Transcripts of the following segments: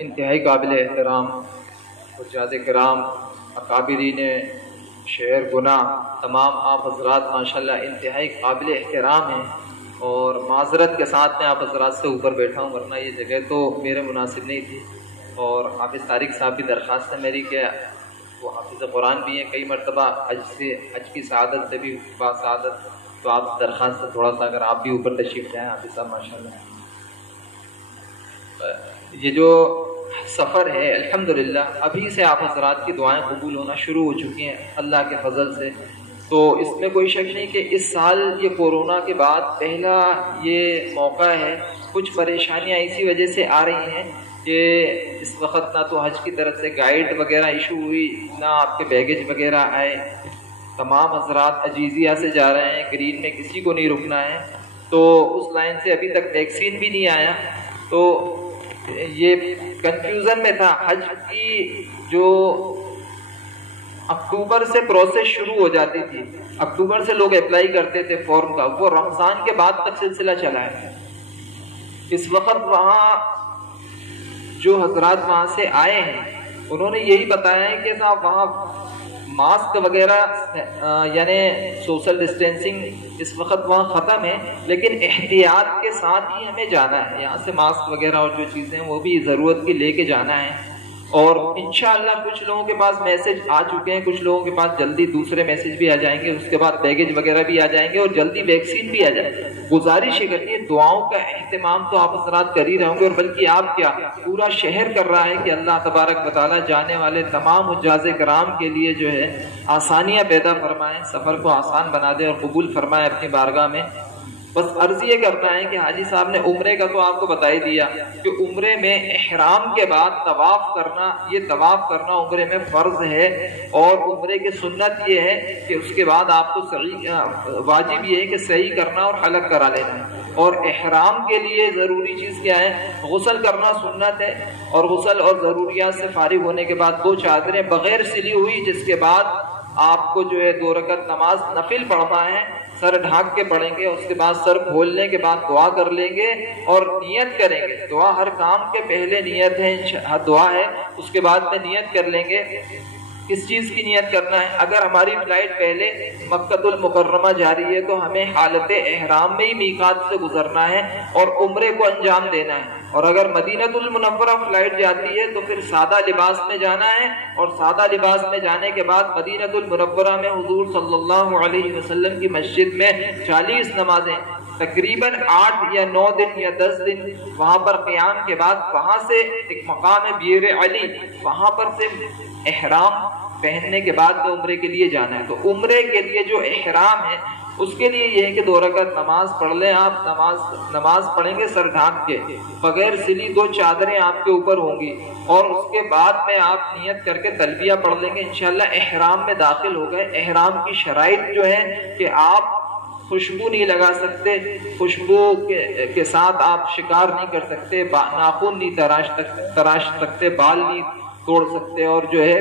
انتہائی قابل احترام حجاج کرام، اکابرین شعر گناہ، تمام آپ حضرات ماشاءاللہ انتہائی قابل احترام ہیں، اور معذرت کے ساتھ میں آپ حضرات سے اوپر بیٹھا ہوں، ورنہ یہ جگہ تو میرے مناسب نہیں تھی۔ اور حافظ طارق صاحب کی درخواست ہے میری کہ وہ حافظ قرآن بھی ہیں، کئی مرتبہ حج کی سعادت سے بھی با سعادت، تو آپ درخواست سے تھوڑا سا اگر آپ بھی اوپر تشریف لائیں حافظ صاحب ماشاءاللہ۔ یہ جو سفر ہے الحمدللہ ابھی سے آپ حضرات کی دعائیں قبول ہونا شروع ہو چکی ہیں اللہ کے فضل سے، تو اس میں کوئی شک نہیں کہ اس سال یہ کورونا کے بعد پہلا یہ موقع ہے۔ کچھ پریشانیاں اسی وجہ سے آ رہی ہیں کہ اس وقت نہ تو حج کی طرف سے گائیڈ وغیرہ ایشو ہوئی، نہ آپ کے بیگیج وغیرہ آئے، تمام حضرات عجیزیہ سے جا رہے ہیں، گرین میں کسی کو نہیں رکنا ہے، تو اس لائن سے ابھی تک ویکسین بھی نہیں آیا، تو یہ کنفیوژن میں تھا۔ حج کی جو اکتوبر سے پروسیس شروع ہو جاتی تھی، اکتوبر سے لوگ اپلائی کرتے تھے فارم کا، وہ رمضان کے بعد تک سلسلہ چلا ہے۔ اس وقت وہاں جو حضرات وہاں سے آئے ہیں انہوں نے یہی بتایا ہے کہ صاحب وہاں ماسک وغیرہ یعنی سوشل ڈسٹینسنگ اس وقت وہاں ختم ہے، لیکن احتیاط کے ساتھ ہی ہمیں جانا ہے، یہاں سے ماسک وغیرہ اور جو چیزیں ہیں وہ بھی ضرورت کی لے کے جانا ہے۔ اور انشاءاللہ کچھ لوگوں کے پاس میسج آ چکے ہیں، کچھ لوگوں کے پاس جلدی دوسرے میسج بھی آ جائیں گے، اس کے بعد بیگیج وغیرہ بھی آ جائیں گے اور جلدی ویکسین بھی آ جائے گی۔ گزارش یہ کرنی ہے دعاؤں کا اہتمام تو آپ حضرات کر ہی رہے ہوں گے، اور بلکہ آپ کیا پورا شہر کر رہا ہے کہ اللہ تبارک و تعالیٰ جانے والے تمام حجاج کرام کے لیے جو ہے آسانیاں پیدا فرمائیں، سفر کو آسان بنا دے اور قبول فرمائے اپنی بارگاہ میں۔ بس عرض یہ کرنا ہے کہ حاجی صاحب نے عمرے کا تو آپ کو بتا ہی دیا کہ عمرے میں احرام کے بعد طواف کرنا، یہ طواف کرنا عمرے میں فرض ہے، اور عمرے کی سنت یہ ہے کہ اس کے بعد آپ کو واجب یہ ہے کہ صحیح کرنا اور حلق کرا لینا ہے۔ اور احرام کے لیے ضروری چیز کیا ہے؟ غسل کرنا سنت ہے، اور غسل اور ضروریات سے فارغ ہونے کے بعد 2 چادریں بغیر سلی ہوئی، جس کے بعد آپ کو جو ہے 2 رکعت نماز نفل پڑھنا ہے، سر ڈھانک کے پڑھیں گے، اس کے بعد سر کھولنے کے بعد دعا کر لیں گے اور نیت کریں گے۔ دعا ہر کام کے پہلے نیت ہے، دعا ہے، اس کے بعد میں نیت کر لیں گے۔ کس چیز کی نیت کرنا ہے؟ اگر ہماری فلائٹ پہلے مکۃ المکرمہ جا رہی ہے تو ہمیں حالت احرام میں ہی میقات سے گزرنا ہے اور عمرے کو انجام دینا ہے، اور اگر مدینہ المنورہ فلائٹ جاتی ہے تو پھر سادہ لباس میں جانا ہے، اور سادہ لباس میں جانے کے بعد مدینہ المنورہ میں حضور صلی اللہ علیہ وسلم کی مسجد میں 40 نمازیں تقریباً 8 یا 9 دن یا 10 دن وہاں پر قیام کے بعد، وہاں سے ایک مقام ہے بیر علی، وہاں پر سے احرام پہننے کے بعد میں عمرے کے لیے جانا ہے۔ تو عمرے کے لیے جو احرام ہے اس کے لیے یہ ہے کہ 2 رکعت نماز پڑھ لیں آپ، نماز پڑھیں گے سر ڈھانپ کے، بغیر سلی 2 چادریں آپ کے اوپر ہوں گی، اور اس کے بعد میں آپ نیت کر کے تلبیہ پڑھ لیں گے، انشاءاللہ احرام میں داخل ہو گئے۔ احرام کی شرائط جو ہے کہ آپ خوشبو نہیں لگا سکتے، خوشبو کے ساتھ آپ شکار نہیں کر سکتے، ناخن نہیں تراش سکتے، بال نہیں توڑ سکتے، اور جو ہے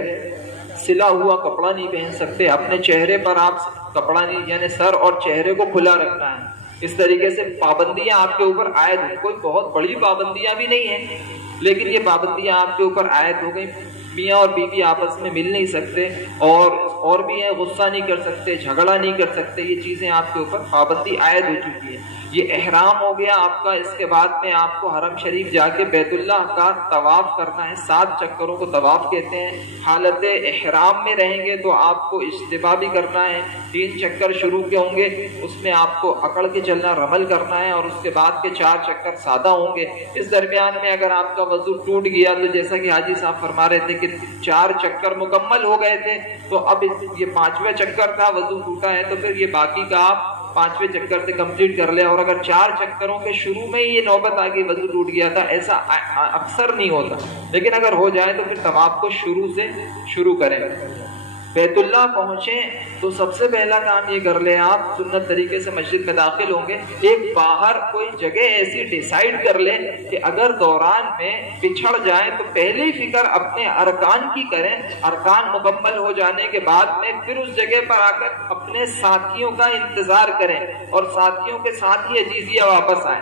سلا ہوا کپڑا نہیں پہن سکتے، اپنے چہرے پر آپ کپڑا نہیں، یعنی سر اور چہرے کو کھلا رکھنا ہے۔ اس طریقے سے پابندیاں آپ کے اوپر عائد ہیں، کوئی بہت بڑی پابندیاں بھی نہیں ہیں، لیکن یہ پابندیاں آپ کے اوپر عائد ہو گئی۔ میاں اور بیوی آپس میں مل نہیں سکتے، اور بھی ہے غصہ نہیں کر سکتے، جھگڑا نہیں کر سکتے، یہ چیزیں آپ کے اوپر پابندی عائد ہو چکی ہے۔ یہ احرام ہو گیا آپ کا۔ اس کے بعد میں آپ کو حرم شریف جا کے بیت اللہ کا طواف کرنا ہے، 7 چکروں کو طواف کہتے ہیں۔ حالت احرام میں رہیں گے تو آپ کو اجتباء بھی کرنا ہے، 3 چکر شروع کے ہوں گے، اس میں آپ کو اکڑ کے چلنا، رمل کرنا ہے، اور اس کے بعد کے 4 چکر سادہ ہوں گے۔ اس درمیان میں اگر آپ کا وضو ٹوٹ گیا تو جیسا کہ حاجی صاحب فرما رہے تھے کہ 4 چکر مکمل ہو گئے تھے، تو اب یہ 5واں چکر تھا، وضو ٹوٹا ہے، تو پھر یہ باقی کا آپ 5ویں چکر سے کمپلیٹ کر لیں۔ اور اگر 4 چکروں کے شروع میں ہی یہ نوبت آ گئی وضو ٹوٹ گیا تھا، ایسا اکثر نہیں ہوتا، لیکن اگر ہو جائے تو پھر طواف کو شروع سے شروع کریں۔ بیت اللہ پہنچیں تو سب سے پہلا کام یہ کر لیں آپ، سنت طریقے سے مسجد میں داخل ہوں گے، ایک باہر کوئی جگہ ایسی ڈیسائیڈ کر لیں کہ اگر دوران میں پچھڑ جائیں تو پہلی فکر اپنے ارکان کی کریں، ارکان مکمل ہو جانے کے بعد میں پھر اس جگہ پر آ کر اپنے ساتھیوں کا انتظار کریں اور ساتھیوں کے ساتھ ہی عجیزیہ واپس آئیں۔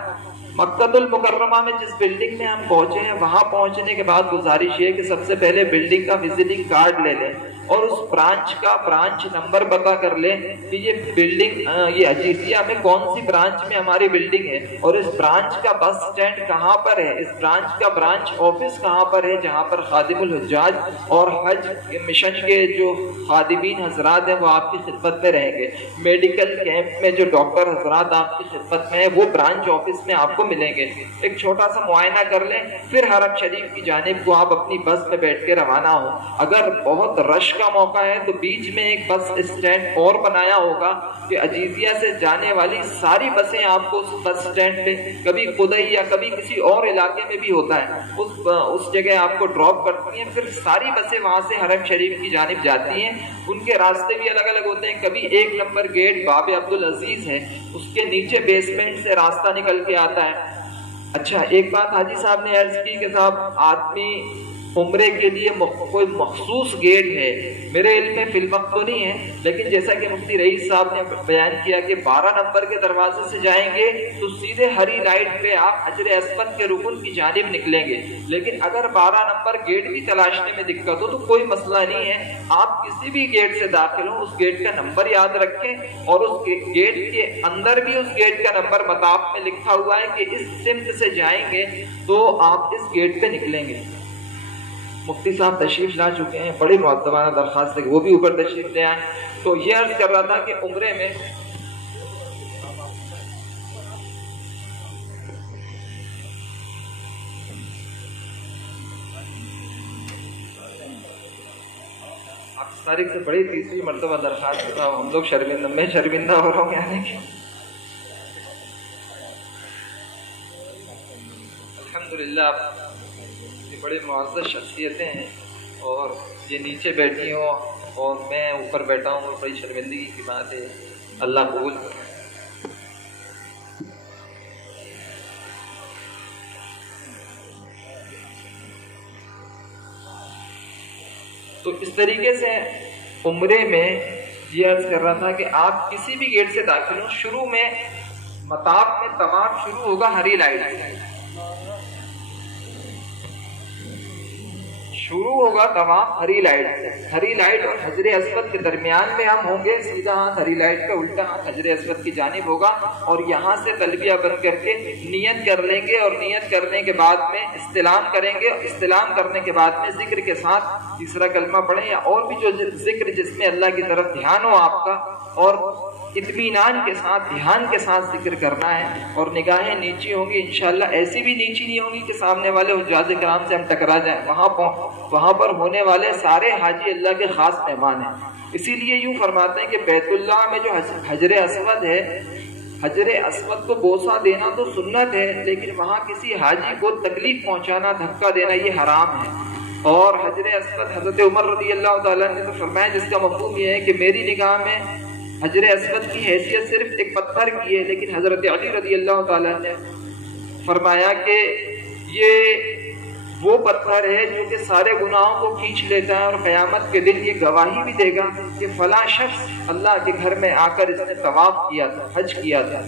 مکۃ المکرمہ میں جس بلڈنگ میں ہم پہنچے ہیں وہاں پہنچنے کے بعد گزارش یہ کہ سب سے پہلے بلڈنگ کا وزٹنگ کارڈ لے لیں اور اس برانچ کا برانچ نمبر پتا کر لیں کہ یہ بلڈنگ یہ عزیزیہ میں کون سی برانچ میں ہماری بلڈنگ ہے اور اس برانچ کا بس سٹینڈ کہاں پر ہے، اس برانچ کا برانچ آفس کہاں پر ہے جہاں پر خادم الحجاج اور حج مشن کے جو خادمین حضرات ہیں وہ آپ کی خدمت میں رہیں گے، میڈیکل کیمپ میں جو ڈاکٹر حضرات آپ کی خدمت میں ہیں وہ برانچ آفس میں آپ کو ملیں گے۔ ایک چھوٹا سا معائنہ کر لیں، پھر حرم شریف کی جانب کو آپ اپنی بس میں بیٹھ کے روانہ ہوں۔ اگر بہت رش کا موقع ہے تو بیچ میں ایک بس اسٹینڈ اور بنایا ہوگا کہ عزیزیہ سے جانے والی ساری بسیں آپ کو اس بس اسٹینڈ پہ کبھی خدئی یا کبھی کسی اور علاقے میں بھی ہوتا ہے اس جگہ آپ کو ڈراپ کرتی ہیں، پھر ساری بسیں وہاں سے حرم شریف کی جانب جاتی ہیں۔ ان کے راستے بھی الگ الگ ہوتے ہیں، کبھی 1 نمبر گیٹ باب عبدالعزیز ہے اس کے نیچے بیسمنٹ سے راستہ نکل کے آتا ہے۔ اچھا، ایک بات حاجی صاحب نے عرض کی کہ صاحب آدمی عمرے کے لیے کوئی مخصوص گیٹ ہے، میرے علم میں فی الوقت تو نہیں ہے، لیکن جیسا کہ مفتی رئیس صاحب نے بیان کیا کہ 12 نمبر کے دروازے سے جائیں گے تو سیدھے ہری لائٹ پہ آپ حجر اسود کے رکن کی جانب نکلیں گے، لیکن اگر 12 نمبر گیٹ بھی تلاشنے میں دقت ہو تو کوئی مسئلہ نہیں ہے، آپ کسی بھی گیٹ سے داخل ہوں اس گیٹ کا نمبر یاد رکھیں اور اس گیٹ کے اندر بھی اس گیٹ کا نمبر مطاف میں لکھا ہوا ہے کہ اس سمت سے جائیں گے تو آپ اس گیٹ پہ نکلیں گے۔ مفتی صاحب تشریف لا چکے ہیں، بڑی معتبرانہ درخواست ہے کہ وہ بھی اوپر تشریف لے آئیں۔ تو یہ عرض کر رہا تھا کہ عمرے میں تاریخ سے بڑی تیسری مرتبہ درخواست تھا، ہم لوگ شرمندہ، میں شرمندہ ہو رہا ہوں یعنی کہ الحمدللہ بڑے معزز شخصیتیں ہیں اور یہ نیچے بیٹھی ہوں اور میں اوپر بیٹھا ہوں، بڑی شرمندگی کی بات ہے، اللہ قبول کرے۔ تو اس طریقے سے عمرے میں یہ عرض کر رہا تھا کہ آپ کسی بھی گیٹ سے داخل ہوں، شروع میں مطاف میں طواف شروع ہوگا ہری لائٹ سے، شروع ہوگا طواف ہری لائٹ سے، ہری لائٹ اور حجر اسود کے درمیان میں ہم ہوں گے، سیدھا ہاتھ ہری لائٹ کا، الٹا ہاتھ حجر اسود کی جانب ہوگا اور یہاں سے تلبیہ بند کر کے نیت کر لیں گے اور نیت کرنے کے بعد میں استلام کریں گے، استلام کرنے کے بعد میں ذکر کے ساتھ تیسرا کلمہ پڑھیں یا اور بھی جو ذکر جس میں اللہ کی طرف دھیان ہو آپ کا، اور اطمینان کے ساتھ دھیان کے ساتھ ذکر کرنا ہے اور نگاہیں نیچی ہوں گی، انشاءاللہ ایسی بھی نیچی نہیں ہوں گی کہ سامنے والے حجاج کرام سے ہم ٹکرا جائیں، وہاں پر ہونے والے سارے حاجی اللہ کے خاص مہمان ہیں، اسی لیے یوں فرماتے ہیں کہ بیت اللہ میں جو حجر اسود ہے، حجر اسود کو بوسہ دینا تو سنت ہے، لیکن وہاں کسی حاجی کو تکلیف پہنچانا، دھکا دینا یہ حرام ہے۔ اور حجر اسود حضرت عمر رضی اللہ تعالیٰ نے تو فرمایا، جس کا مفہوم یہ ہے کہ میری نگاہ میں حجر اسود کی حیثیت صرف ایک پتھر کی ہے، لیکن حضرت علی رضی اللہ تعالیٰ نے فرمایا کہ یہ وہ پتھر ہے جو کہ سارے گناہوں کو کھینچ لیتا ہے اور قیامت کے دن یہ گواہی بھی دے گا کہ فلاں شخص اللہ کے گھر میں آ کر اس نے طواف کیا تھا، حج کیا تھا۔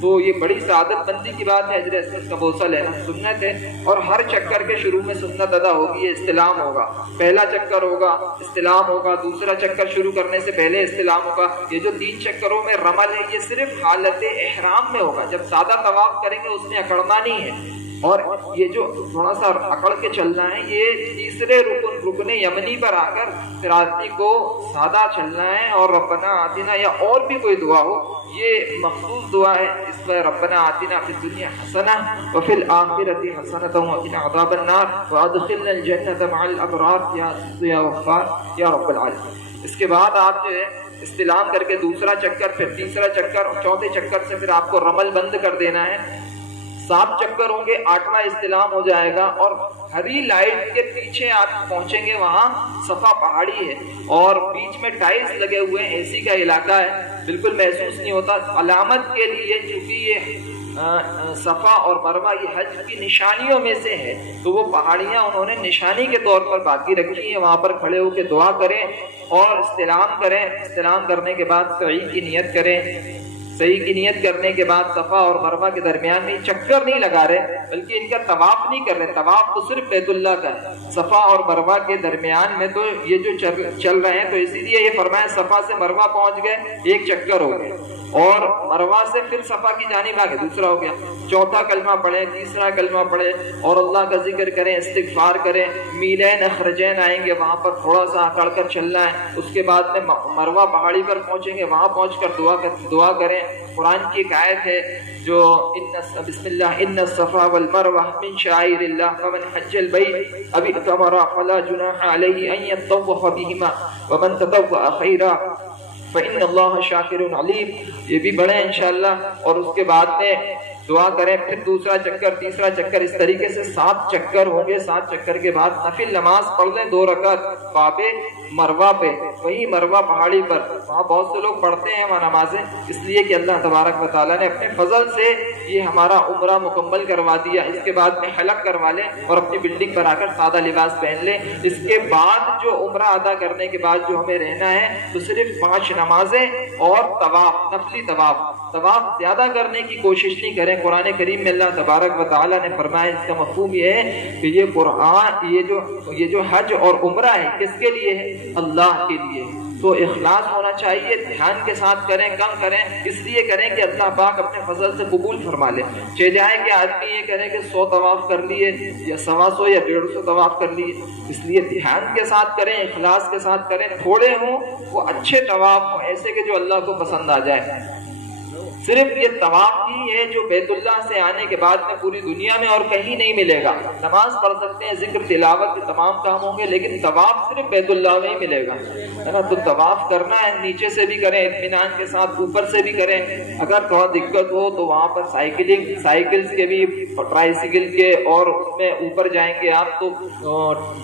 تو یہ بڑی سعادت بندی کی بات ہے، حجر اسود کا بوسہ لینا سنت ہے، اور ہر چکر کے شروع میں سنت ادا ہوگی، استلام ہوگا، پہلا چکر ہوگا استلام ہوگا، دوسرا چکر شروع کرنے سے پہلے استلام ہوگا، یہ جو 3 چکروں میں رمل ہے یہ صرف حالت احرام میں ہوگا، جب سادہ طواف کریں گے اس میں اکڑنا نہیں ہے، اور یہ جو تھوڑا سا اکڑ کے چلنا ہے یہ تیسرے رکن یمنی پر آ کر پھر آدمی کو سادہ چلنا ہے، اور ربنا آتنا یا اور بھی کوئی دعا ہو یہ مخصوص دعا ہے، اس پر ربنا آتنا فی الدنیا حسنہ وفی الآخرۃ حسنۃ وقنا عذاب النار وادخلنا الجنۃ مع الابرار یا غفار یا رب العالمین۔ اس کے بعد آپ جو ہے استلام کر کے دوسرا چکر، پھر تیسرا چکر، اور چوتھے چکر سے پھر آپ کو رمل بند کر دینا ہے، 7 چکر ہوں گے، 8واں استلام ہو جائے گا، اور ہری لائٹ کے پیچھے آپ پہنچیں گے، وہاں صفا پہاڑی ہے اور بیچ میں ٹائلز لگے ہوئے ہیں، اے سی کا علاقہ ہے، بالکل محسوس نہیں ہوتا، علامت کے لیے چونکہ یہ صفا اور مروہ یہ حج کی نشانیوں میں سے ہے، تو وہ پہاڑیاں انہوں نے نشانی کے طور پر باقی رکھی ہیں، وہاں پر کھڑے ہو کے دعا کریں اور استلام کریں، استلام کرنے کے بعد سعی کی نیت کریں، صحیح کی نیت کرنے کے بعد صفا اور مروہ کے درمیان میں چکر نہیں لگا رہے بلکہ ان کا طواف نہیں کر رہے. طواف تو صرف بیت اللہ کا ہے. صفا اور مروہ کے درمیان میں تو یہ جو چل رہے ہیں تو اسی لیے یہ فرمایا صفا سے مروہ پہنچ گئے ایک چکر ہو گئے اور مروہ سے پھر صفا کی جانب آگے دوسرا ہو گیا. چوتھا کلمہ پڑھیں, تیسرا کلمہ پڑھیں اور اللہ کا ذکر کریں, استغفار کریں. میلین اخرجین آئیں گے, وہاں پر تھوڑا سا اکڑ کر چلنا ہے. اس کے بعد میں مروہ پہاڑی پر پہنچیں گے, وہاں پہنچ کر دعا کریں. قرآن کی ایک آیت ہے جو بسم اللہ ان الصفا والمروہ من شعائر اللہ فمن حج البیت او اعتمر فلا جناح علیہ ان یطوف بہما ومن تطوع خیرا فإن اللہ شاکر علیم. یہ بھی بڑھیں انشاءاللہ. اور اس کے بعد میں دعا کریں, پھر دوسرا چکر, تیسرا چکر, اس طریقے سے 7 چکر ہوں گے. 7 چکر کے بعد نفل نماز پڑھ لیں 2 رکعت بابے مروہ پہ, وہی مروہ پہاڑی پر. وہاں بہت سے لوگ پڑھتے ہیں وہاں نمازیں, اس لیے کہ اللہ تبارک و تعالیٰ نے اپنے فضل سے یہ ہمارا عمرہ مکمل کروا دیا. اس کے بعد میں حلق کروا لیں اور اپنی بلڈنگ پر آ کر سادہ لباس پہن لیں. اس کے بعد جو عمرہ ادا کرنے کے بعد جو ہمیں رہنا ہے تو صرف 5 نمازیں اور طواف, نفلی طواف. طواف زیادہ کرنے کی کوشش نہیں کریں. قرآن کریم میں اللہ تبارک و تعالیٰ نے فرمایا, اس کا مفہوم یہ ہے کہ یہ قرآن یہ جو حج اور عمرہ ہے کس کے لیے ہے؟ اللہ کے لیے. تو اخلاص ہونا چاہیے, دھیان کے ساتھ کریں, کم کریں, اس لیے کریں کہ اللہ پاک اپنے فضل سے قبول فرما لے. جائے کہ آدمی یہ کرے کہ 100 طواف کر لیے یا 125 یا 150 طواف کر لیے. اس لیے دھیان کے ساتھ کریں, اخلاص کے ساتھ کریں. تھوڑے ہوں وہ اچھے طواف ہوں, ایسے کہ جو اللہ کو پسند آ جائے. صرف یہ طواف ہی ہے جو بیت اللہ سے آنے کے بعد میں پوری دنیا میں اور کہیں نہیں ملے گا. نماز پڑھ سکتے ہیں, ذکر تلاوت کے تمام کام ہوں گے, لیکن طواف صرف بیت اللہ میں ہی ملے گا, ہے نا. تو طواف کرنا ہے, نیچے سے بھی کریں اطمینان کے ساتھ, اوپر سے بھی کریں. اگر تھوڑا دقت ہو تو وہاں پر سائیکلز کے بھی, ٹرائیسیکل کے, اور اس میں اوپر جائیں گے آپ تو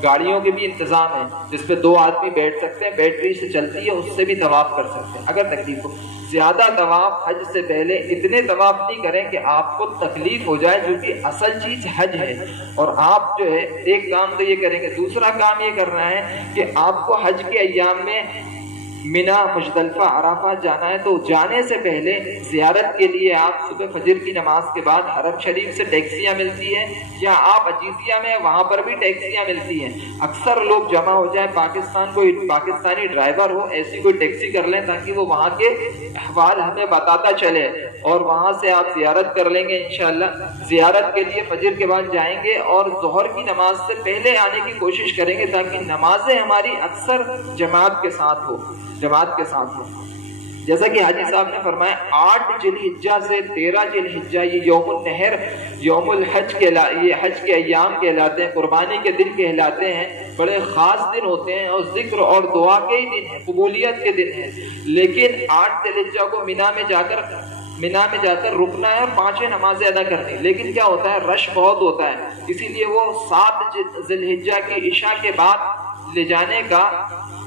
گاڑیوں کے بھی انتظام ہے جس پہ 2 آدمی بیٹھ سکتے ہیں, بیٹری سے چلتی ہے, اس سے بھی طواف کر سکتے ہیں اگر تکلیف ہو. زیادہ طواف حج سے پہلے اتنے طواف نہیں کریں کہ آپ کو تکلیف ہو جائے, جو کہ اصل چیز حج ہے. اور آپ جو ہے ایک کام تو یہ کریں گے, دوسرا کام یہ کرنا ہے کہ آپ کو حج کے ایام میں منی, مزدلفہ, عرفات جانا ہے. تو جانے سے پہلے زیارت کے لیے آپ صبح فجر کی نماز کے بعد حرم شریف سے ٹیکسیاں ملتی ہیں, یا آپ عجیزیہ میں وہاں پر بھی ٹیکسیاں ملتی ہیں. اکثر لوگ جمع ہو جائیں, پاکستانی ڈرائیور ہو, ایسی کوئی ٹیکسی کر لیں تاکہ وہ وہاں کے احوال ہمیں بتاتا چلے, اور وہاں سے آپ زیارت کر لیں گے انشاءاللہ. زیارت کے لیے فجر کے بعد جائیں گے اور ظہر کی نماز سے پہلے آنے کی کوشش کریں گے تاکہ نمازیں ہماری اکثر جماعت کے ساتھ ہو. جیسا کہ حاجی صاحب نے فرمایا 8 ذی الحجہ سے 13 ذی الحجہ یہ یوم النحر, یوم الحج یہ حج کے ایام کہلاتے ہیں, قربانی کے دن کہلاتے ہیں. بڑے خاص دن ہوتے ہیں اور ذکر اور دعا کے ہی دن ہیں, قبولیت کے دن ہیں. لیکن 8 ذی الحجہ کو مینا میں جا کر رکنا ہے اور 5 نمازیں ادا کرنی. لیکن کیا ہوتا ہے, رش بہت ہوتا ہے, اسی لیے وہ 7 ذی الحجہ کی عشاء کے بعد لے جانے کا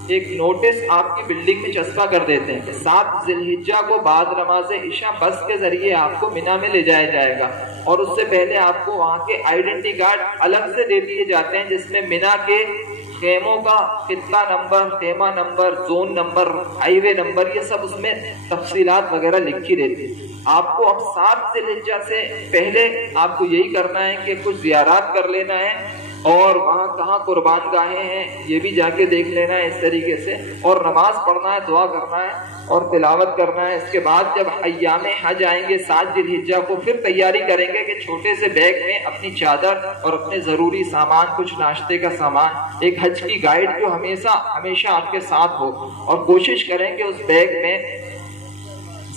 ایک نوٹس آپ کی بلڈنگ میں چسپا کر دیتے ہیں کہ 7 ذی الحجہ کو بعد نماز عشاء بس کے ذریعے آپ کو مینا میں لے جایا جائے گا. اور اس سے پہلے آپ کو وہاں کے آئیڈینٹی کارڈ الگ سے دے دیے جاتے ہیں جس میں مینا کے خیموں کا خطہ نمبر, خیمہ نمبر, زون نمبر, ہائی وے نمبر, یہ سب اس میں تفصیلات وغیرہ لکھی رہتی ہے. آپ کو اب 7 ذی الحجہ سے پہلے آپ کو یہی کرنا ہے کہ کچھ زیارات کر لینا ہے, اور وہاں کہاں قربان گاہیں ہیں یہ بھی جا کے دیکھ لینا ہے اس طریقے سے, اور نماز پڑھنا ہے, دعا کرنا ہے اور تلاوت کرنا ہے. اس کے بعد جب ایام حج آئیں گے 7 ذی الحجہ کو, پھر تیاری کریں گے کہ چھوٹے سے بیگ میں اپنی چادر اور اپنے ضروری سامان, کچھ ناشتے کا سامان, ایک حج کی گائیڈ جو ہمیشہ آپ کے ساتھ ہو, اور کوشش کریں کہ اس بیگ میں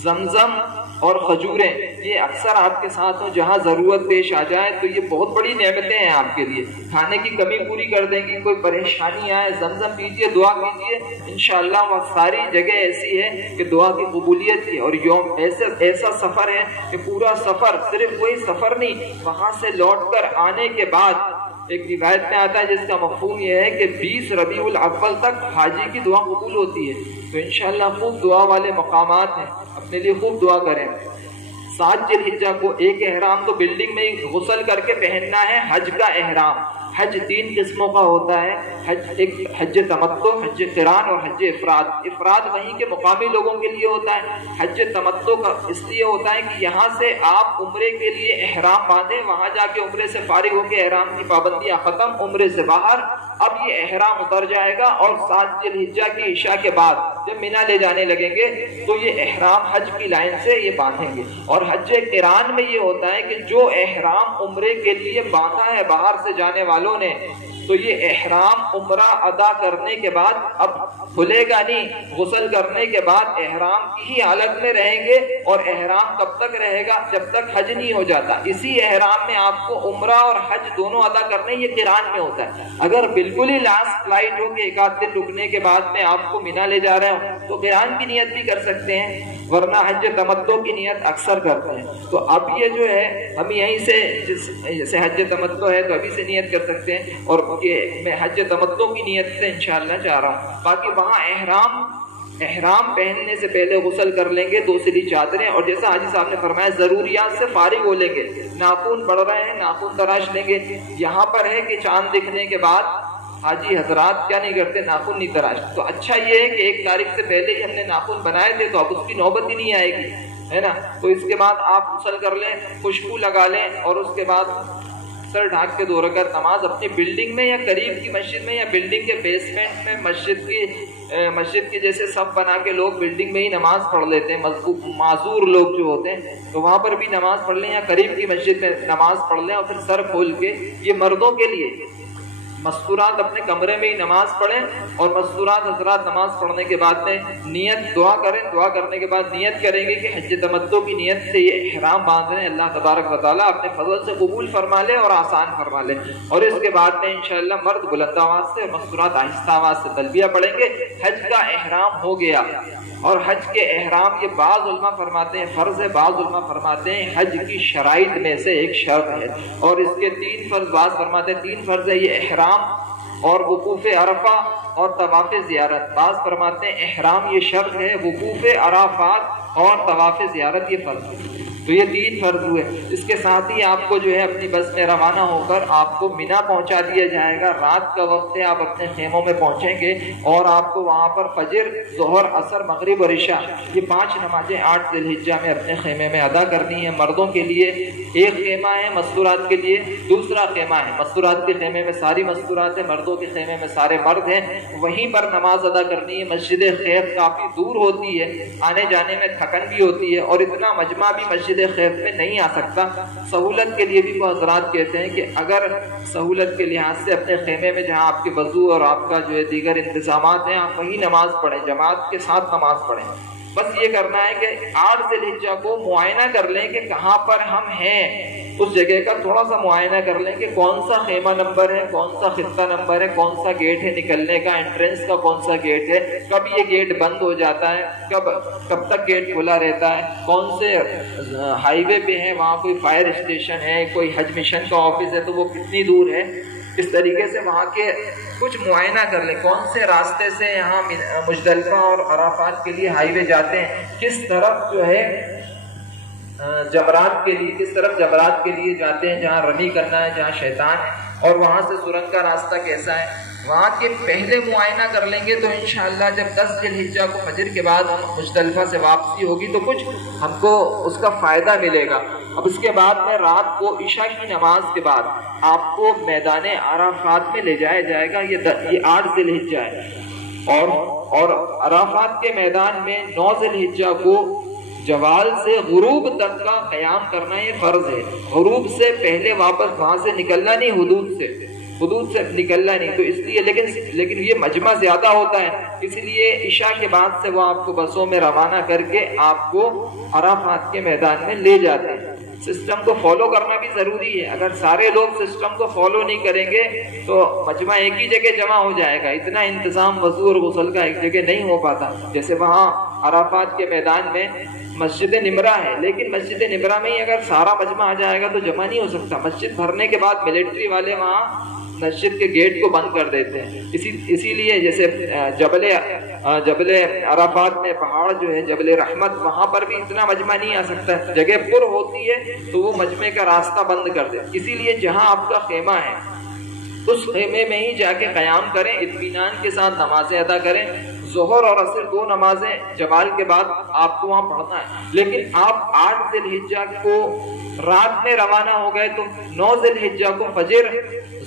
زمزم اور کھجوریں یہ اکثر آپ کے ساتھ ہوں. جہاں ضرورت پیش آ جائے تو یہ بہت بڑی نعمتیں ہیں آپ کے لیے, کھانے کی کمی پوری کر دیں گی. کوئی پریشانی آئے زمزم پیجیے, دعا کیجیے, انشاءاللہ وہ ساری جگہ ایسی ہے کہ دعا کی قبولیت کی. اور یوم ایسا سفر ہے کہ پورا سفر, صرف کوئی سفر نہیں, وہاں سے لوٹ کر آنے کے بعد ایک روایت میں آتا ہے جس کا مفہوم یہ ہے کہ 20 ربیع الاول تک حاجی کی دعا قبول ہوتی ہے. تو انشاءاللہ خوب دعا والے مقامات ہیں, اپنے لیے خوب دعا کریں. 7 ذی الحجہ کو ایک احرام تو بلڈنگ میں غسل کر کے پہننا ہے, حج کا احرام. حج 3 قسموں کا ہوتا ہے، ایک حج تمتع، حج قران اور حج افراد۔ افراد وہیں کے مقامی لوگوں کے لیے ہوتا ہے، حج تمتع کا اس لیے ہوتا ہے کہ یہاں سے آپ عمرے کے لیے احرام باندھیں، وہاں جا کے عمرے سے فارغ ہو کے احرام کی پابندیاں ختم، عمرے سے باہر، اب یہ احرام اتر جائے گا اور 7 ذی الحجہ کی عشاء کے بعد جب مینا لے جانے لگیں گے تو یہ احرام حج کی لائن سے یہ باندھیں گے۔ اور حج قران میں یہ ہوتا ہے کہ جو احرام عمرے کے لیے باندھا ہے باہر سے جانے والوں نے، تو یہ احرام عمرہ ادا کرنے کے بعد اب کھلے گا نہیں، غسل کرنے کے بعد احرام کی ہی حالت میں رہیں گے، اور احرام کب تک رہے گا؟ جب تک حج نہیں ہو جاتا۔ اسی احرام میں آپ کو عمرہ اور حج دونوں ادا کرنے، یہ قران میں ہوتا ہے۔ اگر بالکل ہی لاسٹ فلائٹ ہو کے 1 آدھ دن رکنے کے بعد میں آپ کو مینا لے جا رہے ہوں تو قران کی نیت بھی کر سکتے ہیں، ورنہ حج تمتع کی نیت اکثر کرتے ہیں۔ تو اب یہ جو ہے ہم یہیں سے جیسے حج تمتع ہے تو ابھی سے نیت کر سکتے ہیں، اور یہ میں حج تمتع کی نیت سے انشاءاللہ چاہ رہا ہوں۔ باقی وہاں احرام پہننے سے پہلے غسل کر لیں گے، 2 سلی چادریں، اور جیسا حاجی صاحب نے فرمایا ضروریات سے فارغ ہو لیں گے۔ ناخن بڑھ رہے ہیں، ناخن تراش لیں گے۔ یہاں پر ہے کہ چاند دکھنے کے بعد حاجی حضرات کیا نہیں کرتے؟ ناخن نہیں تراشتے۔ تو اچھا یہ ہے کہ 1 تاریخ سے پہلے ہی ہم نے ناخن بنائے تھے تو اب اس کی نوبت ہی نہیں آئے گی، ہے نا۔ تو اس کے بعد آپ غسل کر لیں، خوشبو لگا لیں، اور اس کے بعد سر ڈھانک کے 2 رکعت نماز اپنی بلڈنگ میں یا قریب کی مسجد میں یا بلڈنگ کے بیسمنٹ میں مسجد کی جیسے صف بنا کے لوگ بلڈنگ میں ہی نماز پڑھ لیتے ہیں، معذور لوگ جو ہوتے ہیں، تو وہاں پر بھی نماز پڑھ لیں یا قریب کی مسجد میں نماز پڑھ لیں، اور پھر سر کھول کے یہ مردوں کے لیے مستورات اپنے کمرے میں ہی نماز پڑھیں، اور مستورات حضرات نماز پڑھنے کے بعد میں نیت دعا کریں، دعا کرنے کے بعد نیت کریں گے کہ حج تمتع کی نیت سے یہ احرام باندھ رہے ہیں، اللہ تبارک و تعالیٰ اپنے فضل سے قبول فرما لے اور آسان فرما لے۔ اور اس کے بعد میں انشاءاللہ مرد بلند آواز سے اور مستورات آہستہ آواز سے تلبیہ پڑھیں گے، حج کا احرام ہو گیا۔ اور حج کے احرام یہ بعض علماء فرماتے ہیں فرض ہے، بعض علماء فرماتے ہیں حج کی شرائط میں سے ایک شرط ہے، اور اس کے 3 فرض، بعض فرماتے ہیں 3 فرض ہے، یہ احرام اور وقوف عرفہ اور طواف زیارت۔ بعض فرماتے ہیں احرام یہ شرط ہے، وقوف عرفات اور طواف زیارت یہ فرض ہے۔ تو یہ 3 فرض ہوئے۔ اس کے ساتھ ہی آپ کو جو ہے اپنی بس میں روانہ ہو کر آپ کو مینا پہنچا دیا جائے گا۔ رات کا وقت ہے، آپ اپنے خیموں میں پہنچیں گے، اور آپ کو وہاں پر فجر، ظہر، عصر، مغرب اور عشاء یہ 5 نمازیں 8 ذی الحجہ میں اپنے خیمے میں ادا کرنی ہیں۔ مردوں کے لیے ایک خیمہ ہے، مستورات کے لیے دوسرا خیمہ ہے۔ مستورات کے خیمے میں ساری مستورات ہیں، مردوں کے خیمے میں سارے مرد ہیں، وہیں پر نماز ادا کرنی ہے۔ مسجد خیف کافی دور ہوتی ہے، آنے جانے میں تھکن بھی ہوتی ہے، اور اتنا مجمع بھی مسجد خیف میں نہیں آ سکتا۔ سہولت کے لیے بھی وہ حضرات کہتے ہیں کہ اگر سہولت کے لحاظ سے اپنے خیمے میں جہاں آپ کے وضو اور آپ کا جو ہے دیگر انتظامات ہیں، آپ وہیں نماز پڑھیں، جماعت کے ساتھ نماز پڑھیں۔ بس یہ کرنا ہے کہ 8 ذی الحجہ کو معائنہ کر لیں کہ کہاں پر ہم ہیں، اس جگہ کا تھوڑا سا معائنہ کر لیں کہ کون سا خیمہ نمبر ہے، کون سا خطہ نمبر ہے، کون سا گیٹ ہے نکلنے کا، انٹرنس کا کون سا گیٹ ہے، کب یہ گیٹ بند ہو جاتا ہے، کب تک گیٹ کھلا رہتا ہے، کون سے ہائی وے پہ ہے، وہاں کوئی فائر اسٹیشن ہے، کوئی حج مشن کا آفس ہے تو وہ کتنی دور ہے۔ اس طریقے سے وہاں کے کچھ معائنہ کر لیں، کون سے راستے سے یہاں مزدلفہ اور عرفات کے لیے ہائی وے جاتے ہیں، کس طرف جو ہے جمرات کے لیے، کس طرف جمرات کے لیے جاتے ہیں جہاں رمی کرنا ہے، جہاں شیطان ہے، اور وہاں سے سرنگ کا راستہ کیسا ہے، وہاں کے پہلے معائنہ کر لیں گے تو انشاءاللہ جب 10 ذی الحجہ کو فجر کے بعد ہم مزدلفہ سے واپسی ہوگی تو کچھ ہم کو اس کا فائدہ ملے گا۔ اب اس کے بعد میں رات کو عشاء کی نماز کے بعد آپ کو میدان عرفات میں لے جایا جائے گا، یہ 8 ذی الحجہ ہے، اور عرفات کے میدان میں 9 ذی الحجہ کو جوال سے غروب تک کا قیام کرنا یہ فرض ہے۔ غروب سے پہلے واپس وہاں سے نکلنا نہیں، حدود سے نکلنا نہیں، تو اس لیے لیکن یہ مجمع زیادہ ہوتا ہے، اس لیے عشاء کے بعد سے وہ آپ کو بسوں میں روانہ کر کے آپ کو عرفات کے میدان میں لے جاتے ہیں۔ سسٹم کو فالو کرنا بھی ضروری ہے، اگر سارے لوگ سسٹم کو فالو نہیں کریں گے تو مجمع ایک ہی جگہ جمع ہو جائے گا، اتنا انتظام وضو اور غسل کا ایک جگہ نہیں ہو پاتا۔ جیسے وہاں عرفات کے میدان میں مسجد نمرہ ہے، لیکن مسجد نمرہ میں ہی اگر سارا مجمع آ جائے گا تو جمع نہیں ہو سکتا۔ مسجد بھرنے کے بعد ملٹری والے وہاں مسجد کے گیٹ کو بند کر دیتے ہیں، اسی لیے جیسے جبل عرفات میں پہاڑ جو ہے جبل رحمت، وہاں پر بھی اتنا مجمع نہیں آ سکتا، جگہ پر ہوتی ہے تو وہ مجمع کا راستہ بند کر دیتے۔ اسی لیے جہاں آپ کا خیمہ ہے اس خیمے میں ہی جا کے قیام کریں، اطمینان کے ساتھ نمازیں ادا کریں۔ ظہر اور عصر 2 نمازیں جمال کے بعد آپ کو وہاں پڑھنا ہے، لیکن آپ 8 ذی الحجہ کو رات میں روانہ ہو گئے تو 9 ذی الحجہ کو فجر،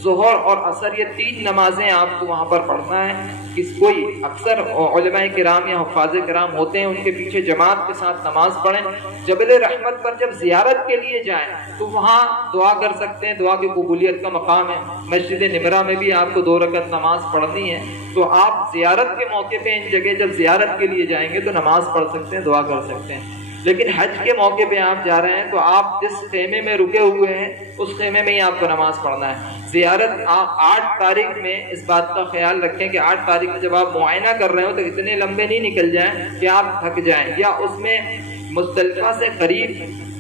ظہر اور عصر، یہ 3 نمازیں آپ کو وہاں پر پڑھنا ہے۔ کوئی اکثر علماء کرام یا حفاظ کرام ہوتے ہیں، ان کے پیچھے جماعت کے ساتھ نماز پڑھیں۔ جبل رحمت پر جب زیارت کے لیے جائیں تو وہاں دعا کر سکتے ہیں، دعا کی قبولیت کا مقام ہے۔ مسجد نمرہ میں بھی آپ کو 2 رکعت نماز پڑھنی ہے، تو آپ زیارت کے موقع پہ ان جگہ جب زیارت کے لیے جائیں گے تو نماز پڑھ سکتے ہیں، دعا کر سکتے ہیں۔ لیکن حج کے موقع پہ آپ جا رہے ہیں تو آپ جس خیمے میں رکے ہوئے ہیں اس خیمے میں ہی آپ کو نماز پڑھنا ہے۔ زیارت آپ 8 تاریخ میں اس بات کا خیال رکھیں کہ 8 تاریخ میں جب آپ معائنہ کر رہے ہو تو اتنے لمبے نہیں نکل جائیں کہ آپ تھک جائیں، یا اس میں مزدلفہ سے قریب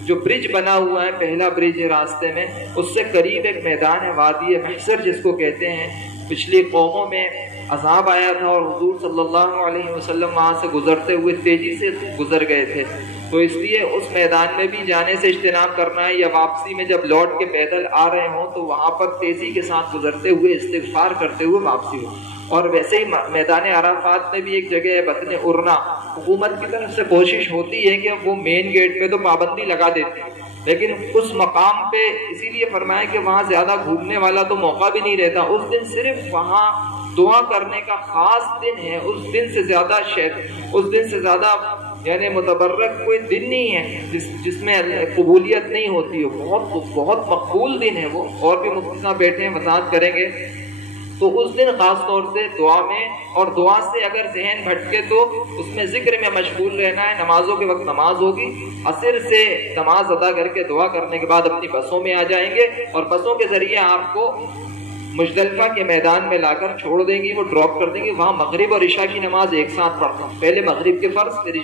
جو برج بنا ہوا ہے، پہلا برج ہے راستے میں، اس سے قریب ایک میدان ہے، وادی محشر جس کو کہتے ہیں۔ پچھلی قوموں میں عذاب آیا تھا اور حضور صلی اللہ علیہ وسلم وہاں سے گزرتے ہوئے تیزی سے گزر گئے تھے، تو اس لیے اس میدان میں بھی جانے سے اجتناب کرنا ہے، یا واپسی میں جب لوٹ کے پیدل آ رہے ہوں تو وہاں پر تیزی کے ساتھ گزرتے ہوئے استغفار کرتے ہوئے واپسی ہو۔ اور ویسے ہی میدان عرفات میں بھی ایک جگہ ہے بطن عرنا، حکومت کی طرف سے کوشش ہوتی ہے کہ وہ مین گیٹ پہ تو پابندی لگا دیتے ہیں، لیکن اس مقام پہ اسی لیے فرمایا کہ وہاں زیادہ گھومنے والا تو موقع بھی نہیں رہتا، اس دن صرف وہاں دعا کرنے کا خاص دن ہے۔ اس دن سے زیادہ یعنی متبرک کوئی دن نہیں ہے جس میں قبولیت نہیں ہوتی ہے، بہت مقبول دن ہے وہ، اور بھی مفتی صاحب بیٹھے ہیں وضاحت کریں گے۔ تو اس دن خاص طور سے دعا میں، اور دعا سے اگر ذہن بھٹکے تو اس میں ذکر میں مشغول رہنا ہے۔ نمازوں کے وقت نماز ہوگی، عصر سے نماز ادا کر کے دعا کرنے کے بعد اپنی بسوں میں آ جائیں گے، اور بسوں کے ذریعے آپ کو مزدلفہ کے میدان میں لا کر چھوڑ دیں گی، وہ ڈراپ کر دیں گی۔ وہاں مغرب اور عشاء کی نماز ایک ساتھ پڑھنا، پہلے مغرب کے فرض، پھر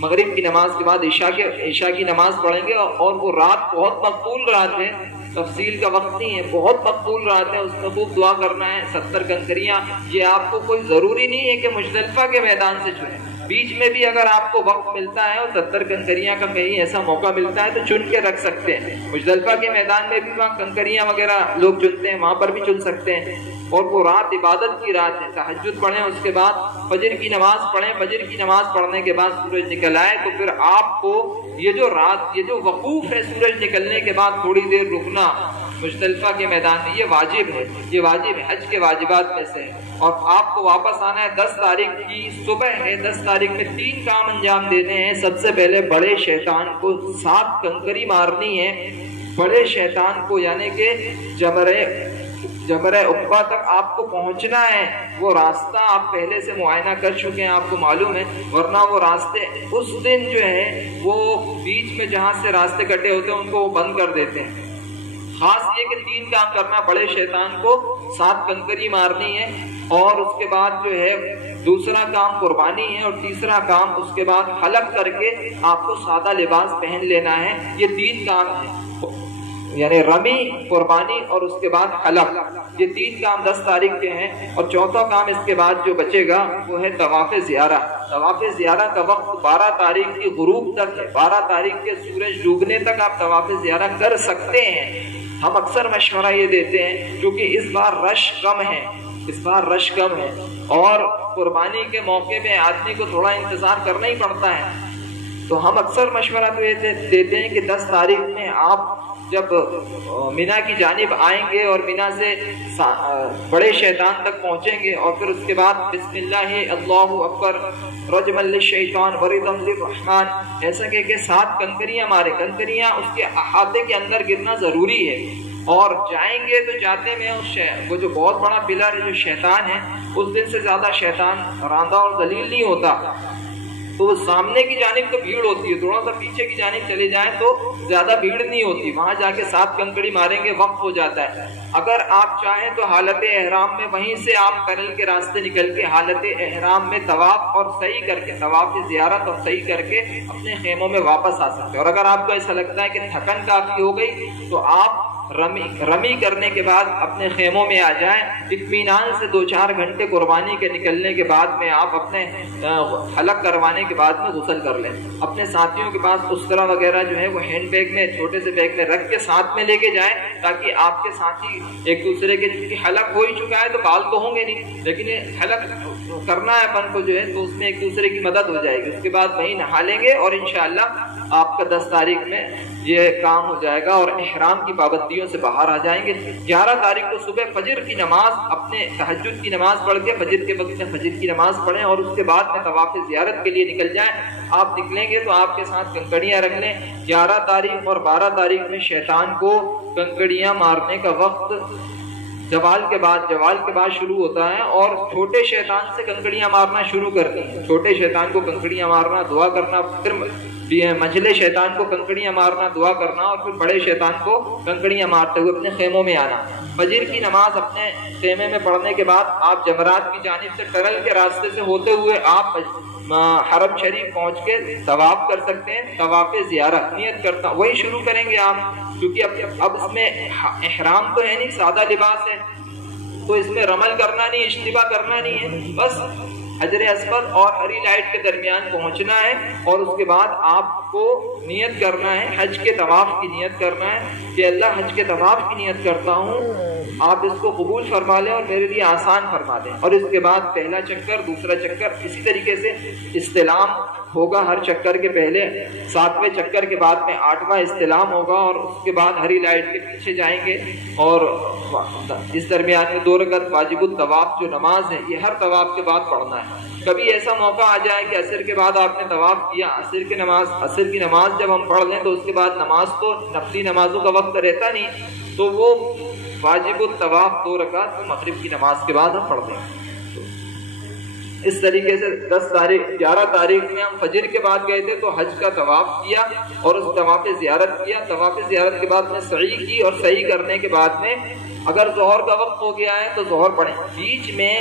مغرب کی نماز کے بعد عشاء کی نماز پڑھیں گے، اور وہ رات بہت مقبول رات ہے، تفصیل کا وقت نہیں ہے، بہت مقبول رات ہے، اس میں خوب دعا کرنا ہے۔ 70 کنکریاں، یہ آپ کو کوئی ضروری نہیں ہے کہ مزدلفہ کے میدان سے چنیں، بیچ میں بھی اگر آپ کو وقت ملتا ہے اور 70 کنکریاں کا کہیں ایسا موقع ملتا ہے تو چن کے رکھ سکتے ہیں۔ مزدلفہ کے میدان میں بھی وہاں کنکریاں وغیرہ لوگ چنتے ہیں، وہاں پر بھی چن سکتے ہیں۔ اور وہ رات عبادت کی رات ہے، تہجد پڑھیں، اس کے بعد فجر کی نماز پڑھیں، فجر کی نماز پڑھنے کے بعد سورج نکل آئے تو پھر آپ کو یہ جو وقوف ہے سورج نکلنے کے بعد تھوڑی دیر رکنا مزدلفہ کے میدان میں، یہ واجب ہے، یہ واجب ہے، حج کے واجبات میں سے ہے۔ اور آپ کو واپس آنا ہے 10 تاریخ کی صبح ہے، 10 تاریخ میں 3 کام انجام دینے ہیں۔ سب سے پہلے بڑے شیطان کو 7 کنکری مارنی ہے، بڑے شیطان کو، یعنی کہ جمرہ عقبہ تک آپ کو پہنچنا ہے۔ وہ راستہ آپ پہلے سے معائنہ کر چکے ہیں، آپ کو معلوم ہے، ورنہ وہ راستے اس دن جو ہے وہ بیچ میں جہاں سے راستے کٹے ہوتے ہیں ان کو وہ بند کر دیتے ہیں۔ خاص یہ کہ 3 کام کرنا، بڑے شیطان کو 7 کنکری مارنی ہے، اور اس کے بعد جو ہے دوسرا کام قربانی ہے، اور تیسرا کام اس کے بعد حلق کر کے آپ کو سادہ لباس پہن لینا ہے۔ یہ 3 کام ہیں، یعنی رمی، قربانی اور اس کے بعد حلق، یہ 3 کام 10 تاریخ کے ہیں۔ اور چوتھا کام اس کے بعد جو بچے گا وہ ہے طواف زیارہ۔ طواف زیارہ کا وقت 12 تاریخ کی غروب تک ہے، 12 تاریخ کے سورج ڈوبنے تک آپ طواف زیارہ کر سکتے ہیں۔ ہم اکثر مشورہ یہ دیتے ہیں کیونکہ اس بار رش کم ہے، اور قربانی کے موقع میں آدمی کو تھوڑا انتظار کرنا ہی پڑتا ہے، تو ہم اکثر مشورہ تو یہ دیتے ہیں کہ 10 تاریخ میں آپ جب مینا کی جانب آئیں گے اور مینا سے بڑے شیطان تک پہنچیں گے، اور پھر اس کے بعد بسم اللہ اللہ اکبر رجما للشیطان وردا للرحمن ایسا کہ 7 کنکریاں مارے، کنکریاں اس کے احاطے کے اندر گرنا ضروری ہے۔ اور جائیں گے تو جاتے میں وہ جو بہت بڑا پلر ہے جو شیطان ہے، اس دن سے زیادہ شیطان راندہ اور ذلیل نہیں ہوتا، تو وہ سامنے کی جانب تو بھیڑ ہوتی ہے، تھوڑا سا پیچھے کی جانب چلے جائیں تو زیادہ بھیڑ نہیں ہوتی، وہاں جا کے 7 کنکڑی ماریں گے، وقت ہو جاتا ہے۔ اگر آپ چاہیں تو حالت احرام میں وہیں سے آپ ٹنل کے راستے نکل کے حالت احرام میں طواف اور سعی کر کے، طواف زیارت اور سعی کر کے اپنے خیموں میں واپس آ سکتے ہیں۔ اور اگر آپ کو ایسا لگتا ہے کہ تھکن کافی ہو گئی تو آپ رمی کرنے کے بعد اپنے خیموں میں آ جائیں، اطمینان سے 2-4 گھنٹے قربانی کے نکلنے کے بعد میں آپ اپنے حلق کروانے کے بعد میں غسل کر لیں۔ اپنے ساتھیوں کے پاس اسطرہ وغیرہ جو ہے وہ ہینڈ بیگ میں، چھوٹے سے بیگ میں رکھ کے ساتھ میں لے کے جائیں، تاکہ آپ کے ساتھی ایک دوسرے کے، چونکہ حلق ہو ہی چکا ہے تو بال تو ہوں گے نہیں، لیکن حلق کرنا ہے اپن کو جو ہے تو اس میں ایک دوسرے کی مدد ہو جائے گی۔ اس کے بعد وہیں نہا لیں گے اور انشاءاللہ آپ کا 10 تاریخ میں یہ کام ہو جائے گا اور احرام کی پابندیوں سے باہر آ جائیں گے۔ 11 تاریخ کو صبح فجر کی نماز، اپنے تہجد کی نماز پڑھ کے فجر کے وقت میں فجر کی نماز پڑھیں اور اس کے بعد میں طواف زیارت کے لیے نکل جائیں۔ آپ نکلیں گے تو آپ کے ساتھ کنکڑیاں رکھ لیں۔ 11 تاریخ اور 12 تاریخ میں شیطان کو کنکڑیاں مارنے کا وقت زوال کے بعد شروع ہوتا ہے، اور چھوٹے شیطان سے کنکڑیاں مارنا شروع کرتی ہیں۔ چھوٹے شیطان کو کنکڑیاں مارنا، دعا کرنا، پھر منجلے شیطان کو کنکڑیاں مارنا، دعا کرنا، اور پھر بڑے شیطان کو کنکڑیاں مارتے ہوئے اپنے خیموں میں آنا۔ فجر کی نماز اپنے خیمے میں پڑھنے کے بعد آپ جمرات کی جانب سے ٹنل کے راستے سے ہوتے ہوئے آپ حرم شریف پہنچ کے طواف کر سکتے ہیں۔ طواف زیارت نیت کرتا وہی شروع کریں گے آپ، کیونکہ اب اس میں احرام تو ہے نہیں، سادہ لباس ہے، تو اس میں رمل کرنا نہیں، اشتباہ کرنا نہیں ہے، بس حجر اسود اور ہری لائٹ کے درمیان پہنچنا ہے، اور اس کے بعد آپ کو نیت کرنا ہے، حج کے طواف کی نیت کرنا ہے کہ اللہ حج کے طواف کی نیت کرتا ہوں، آپ اس کو قبول فرما لیں اور میرے لیے آسان فرما دیں۔ اور اس کے بعد پہلا چکر، دوسرا چکر، اسی طریقے سے استلام ہوگا ہر چکر کے پہلے، 7ویں چکر کے بعد میں 8واں استلام ہوگا، اور اس کے بعد ہری لائٹ کے پیچھے جائیں گے، اور اس درمیان میں 2 رکعت واجب الطواف جو نماز ہے یہ ہر طواف کے بعد پڑھنا ہے۔ کبھی ایسا موقع آ جائے کہ عصر کے بعد آپ نے طواف کیا، عصر کی نماز جب ہم پڑھ لیں تو اس کے بعد نماز تو نفلی نمازوں کا وقت رہتا نہیں، تو وہ واجب الطواف 2 رکعت مغرب کی نماز کے بعد ہم پڑھ دیں گے۔ اس طریقے سے 11 تاریخ میں ہم فجر کے بعد گئے تھے تو حج کا طواف کیا اور اس طواف زیارت کیا۔ طواف زیارت کے بعد میں سعی کی، اور سعی کرنے کے بعد میں اگر ظہر کا وقت ہو گیا ہے تو ظہر پڑھیں۔ بیچ میں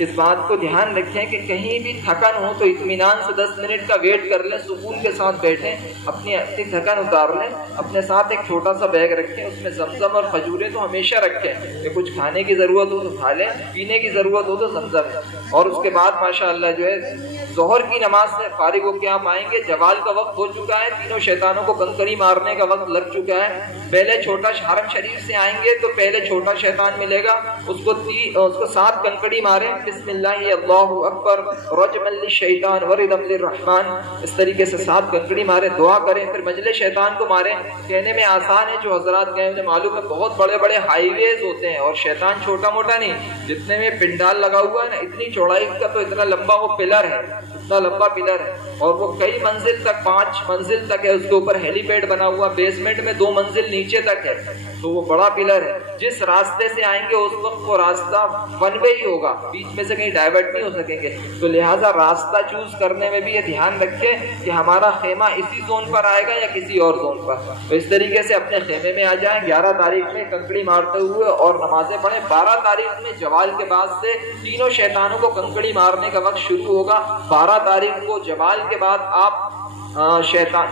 اس بات کو دھیان رکھیں کہ کہیں بھی تھکن ہو تو اطمینان سے 10 منٹ کا ویٹ کر لیں، سکون کے ساتھ بیٹھیں، اپنی تھکن اتار لیں۔ اپنے ساتھ ایک چھوٹا سا بیگ رکھیں، اس میں زمزم اور کھجوریں تو ہمیشہ رکھیں کہ کچھ کھانے کی ضرورت ہو تو کھا لیں، پینے کی ضرورت ہو تو زمزم۔ اور اس کے بعد ماشاءاللہ جو ہے ظہر کی نماز سے فارغ ہو کے آپ آئیں گے، زوال کا وقت ہو چکا ہے، تینوں شیطانوں کو کنکری مارنے کا وقت لگ چکا ہے۔ پہلے چھوٹا حرم شریف سے آئیں گے تو پہلے چھوٹا شیطان ملے گا، اس کو 7 کنکڑی ماریں، بسم اللہ اللہ اکبر رجما للشیطان وردم للرحمن، اس طریقے سے 7 کنکڑی ماریں، دعا کریں، پھر مجلے شیطان کو ماریں۔ کہنے میں آسان ہے، جو حضرات گئے انہیں معلوم ہے بہت بڑے بڑے ہائی ویز ہوتے ہیں، اور شیطان چھوٹا موٹا نہیں، جتنے میں پنڈال لگا ہوا ہے نا، اتنی چوڑائی کا تو اتنا لمبا وہ پلر ہے، اتنا لمبا پلر ہے، اور وہ کئی منزل تک، 5 منزل تک ہے، اس کے اوپر ہیلی پیڈ بنا ہوا، بیسمنٹ میں 2 منزل نیچے تک ہے، تو وہ بڑا پلر ہے۔ جس راستے سے آئیں گے اس وقت وہ راستہ ون وے ہی ہوگا، بیچ میں سے کہیں ڈائیورٹ نہیں ہو سکیں گے، تو لہٰذا راستہ چوز کرنے میں بھی یہ دھیان رکھیں کہ ہمارا خیمہ اسی زون پر آئے گا یا کسی اور زون پر۔ تو اس طریقے سے اپنے خیمے میں آ جائیں، 11 تاریخ میں کنکڑی مارتے ہوئے اور نمازیں پڑھیں۔ 12 تاریخ میں زوال کے بعد سے تینوں شیطانوں کو کنکڑی مارنے کا وقت شروع ہوگا۔ 12 تاریخ کو زوال کے بعد آپ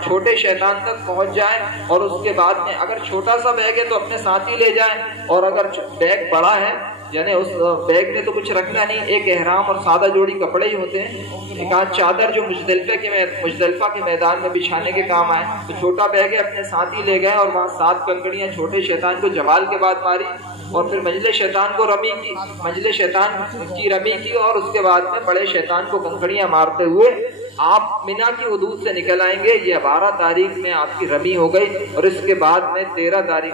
چھوٹے شیطان تک پہنچ جائیں، اور اس کے بعد میں اگر چھوٹا سا بیگ ہے تو اپنے ساتھ ہی لے جائیں، اور اگر بیگ بڑا ہے یعنی اس بیگ میں تو کچھ رکھنا نہیں، ایک احرام اور سادہ جوڑی کپڑے ہی ہوتے ہیں، ایک آدھ چادر جو مزدلفہ کے میدان میں بچھانے کے کام آئے، تو چھوٹا بیگ ہے اپنے ساتھ ہی لے گئے، اور وہاں 7 کنکڑیاں چھوٹے شیطان کو زوال کے بعد ماری، اور پھر مجلے شیطان کی رمی کی، اور اس کے بعد میں بڑے شیطان کو کنکڑیاں مارتے ہوئے آپ مینا کی حدود سے نکل آئیں گے۔ یہ 12 تاریخ میں آپ کی رمی ہو گئی، اور اس کے بعد میں 13 تاریخ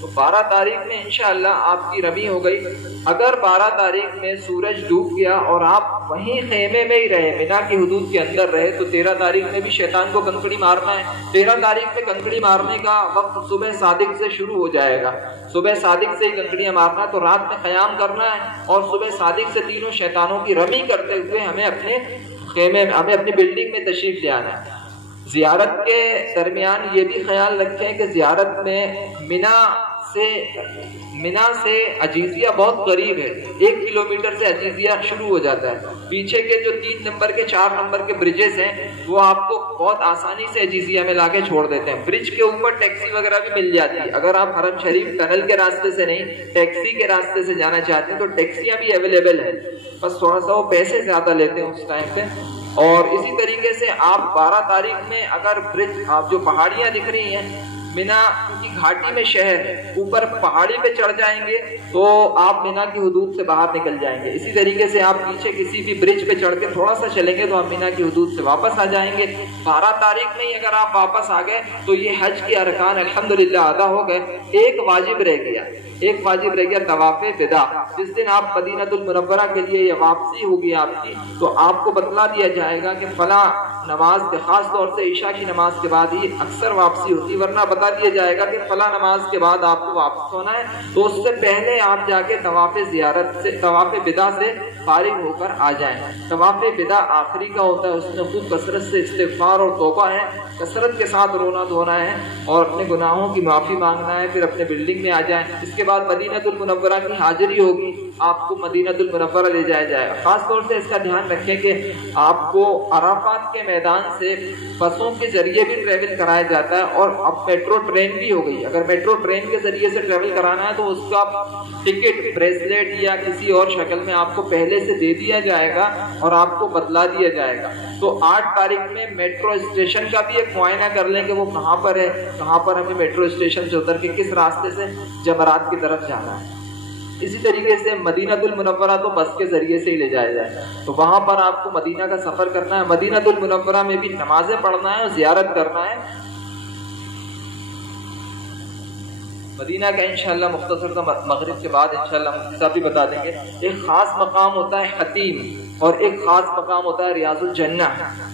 تو 12 تاریخ میں انشاءاللہ آپ کی رمی ہو گئی۔ اگر 12 تاریخ میں سورج ڈوب گیا اور آپ وہیں خیمے میں ہی رہے، مینا کی حدود کے اندر رہے، تو 13 تاریخ میں بھی شیطان کو کنکڑی مارنا ہے۔ 13 تاریخ میں کنکڑی مارنے کا وقت صبح صادق سے شروع ہو جائے گا، صبح صادق سے ہی کنکڑیاں مارنا، تو رات میں قیام کرنا ہے، اور صبح صادق سے تینوں شیطانوں کی رمی کرتے ہوئے ہمیں اپنے خیمے میں، ہمیں اپنی بلڈنگ میں تشریف لے آنا ہے۔ زیارت کے درمیان یہ بھی خیال رکھیں کہ زیارت میں مینا سے منا سے عجیزیہ بہت قریب ہے، 1 کلومیٹر سے عجیزیہ شروع ہو جاتا ہے. پیچھے کے جو 3 نمبر کے 4 نمبر کے برجز ہیں وہ آپ کو بہت آسانی سے عجیزیہ میں لا کے چھوڑ دیتے ہیں. برج کے اوپر ٹیکسی وغیرہ بھی مل جاتی ہے. اگر آپ حرم شریف ٹنل کے راستے سے نہیں ٹیکسی کے راستے سے جانا چاہتے ہیں تو ٹیکسیاں بھی اویلیبل ہیں، بس تھوڑا سا وہ پیسے زیادہ لیتے ہیں اس ٹائم پہ. اور اسی طریقے سے آپ 12 تاریخ میں اگر برج آپ جو پہاڑیاں دکھ رہی ہیں مینا کی گھاٹی میں شہر ہے، اوپر پہاڑی پہ چڑھ جائیں گے تو آپ مینا کی حدود سے باہر نکل جائیں گے. اسی طریقے سے آپ پیچھے کسی بھی برج پہ چڑھ کے تھوڑا سا چلیں گے تو آپ مینا کی حدود سے واپس آ جائیں گے. 12 تاریخ میں ہی اگر آپ واپس آ گئے تو یہ حج کے ارکان الحمدللہ ادا ہو گئے. ایک واجب رہ گیا طواف وداع. جس دن آپ مدینہ المنورہ کے لیے یہ واپسی ہوگی آپ کی تو آپ کو بتلا دیا جائے گا کہ فلاں نماز کے، خاص طور سے عشاء کی نماز کے بعد ہی اکثر واپسی ہوتی، ورنہ بتا دیا جائے گا کہ فلاں نماز کے بعد آپ کو واپس ہونا ہے. تو اس سے پہلے آپ جا کے طواف وداع سے فارغ ہو کر آ جائیں. طواف وداع آخری کا ہوتا ہے، اس میں خوب کثرت سے استغفار اور توبہ ہے، کثرت کے ساتھ رونا دھونا ہے اور اپنے گناہوں کی معافی مانگنا ہے. پھر اپنے بلڈنگ میں آ جائیں. اس کے بعد مدینہ المنورہ کی حاضری ہوگی، آپ کو مدینہ المنورہ لے جایا جائے گا. خاص طور سے اس کا دھیان رکھیں کہ آپ کو عرفات کے میدان سے بسوں کے ذریعے بھی ٹریول کرایا جاتا ہے، اور اب میٹرو ٹرین بھی ہو گئی. اگر میٹرو ٹرین کے ذریعے سے ٹریول کرانا ہے تو اس کا ٹکٹ بریسلیٹ یا کسی اور شکل میں آپ کو پہلے سے دے دیا جائے گا اور آپ کو بتلا دیا جائے گا. تو 8 تاریخ میں میٹرو اسٹیشن کا بھی ایک معائنہ کر لیں کہ وہ کہاں پر ہے، کہاں پر ہمیں میٹرو اسٹیشن سے اتر کے کس راستے سے جمرات کی طرف جانا ہے. اسی طریقے سے مدینہ المنورہ تو بس کے ذریعے سے ہی لے جایا جائے. تو وہاں پر آپ کو مدینہ کا سفر کرنا ہے، مدینہ المنورہ میں بھی نمازیں پڑھنا ہے اور زیارت کرنا ہے. مدینہ کا انشاءاللہ مختصر کا مغرب کے بعد انشاءاللہ مفتی صاحب بھی بتا دیں گے. ایک خاص مقام ہوتا ہے حتیم اور ایک خاص مقام ہوتا ہے ریاض الجنہ.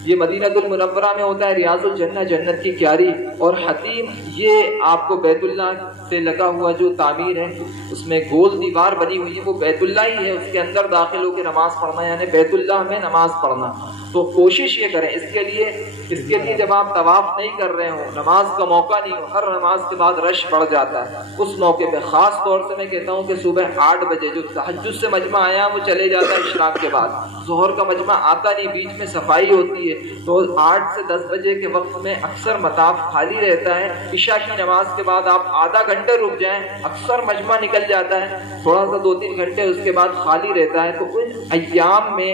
یہ مدینہ المنورہ میں ہوتا ہے ریاض الجنہ، جنت کی کیاری، اور حتیم یہ آپ کو بیت اللہ سے لگا ہوا جو تعمیر ہے اس میں گول دیوار بنی ہوئی ہے وہ بیت اللہ ہی ہے. اس کے اندر داخل ہو کے نماز پڑھنا یعنی بیت اللہ میں نماز پڑھنا. تو کوشش یہ کریں اس کے لیے جب آپ طواف نہیں کر رہے ہوں، نماز کا موقع نہیں ہو، ہر نماز کے بعد رش بڑھ جاتا ہے. اس موقع پہ خاص طور سے میں کہتا ہوں کہ صبح 8 بجے جو تہجد سے مجمع آیا وہ چلے جاتا ہے اشراق کے بعد، ظہر کا مجمع آتا نہیں، بیچ میں صفائی ہوتی ہے. تو 8 سے 10 بجے کے وقت میں اکثر مطاف خالی رہتا ہے. عشاء کی نماز کے بعد آپ آدھا گھنٹے رک جائیں، اکثر مجمع نکل جاتا ہے، تھوڑا سا 2-3 گھنٹے اس کے بعد خالی رہتا ہے. تو ان ایام میں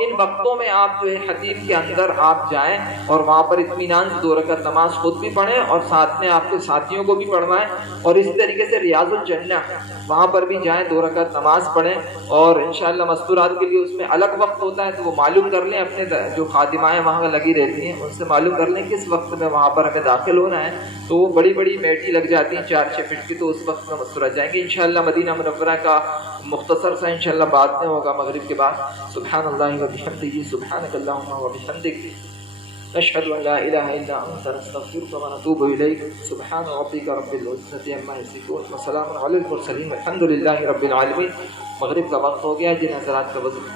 ان وقتوں میں آپ جو ہے حتیم کے اندر آپ جائیں اور وہاں پر اطمینان سے 2 رکعت نماز خود بھی پڑھیں اور ساتھ میں آپ کے ساتھیوں کو بھی پڑھوائیں. اور اسی طریقے سے ریاض الجنہ وہاں پر بھی جائیں، 2 رکعت نماز پڑھیں. اور انشاءاللہ مستورات کے لیے اس میں الگ وقت ہوتا ہے تو وہ معلوم کر لیں، اپنے جو خادمائیں وہاں لگی رہتی ہیں ان سے معلوم کر لیں کس وقت میں وہاں پر ہمیں داخل ہونا ہے. تو وہ بڑی بڑی میٹھی لگ جاتی ہیں 4-6 فٹ کی، تو اس وقت میں مستورات جائیں گے. انشاءاللہ مدینہ منورہ کا مختصر سا انشاءاللہ بعد میں ہوگا مغرب کے بعد. سبحان اللہ و بحمدہ، سبحانک اللہم و بحمدک، نشهد ان لا الہ الا انت، نستغفرک و نتوب الیک. سبحان ربک رب العزة عما یصفون وسلام علی المرسلین والحمد للہ رب العالمین. مغرب کا وقت ہو گیا. جن حضرات کا وضو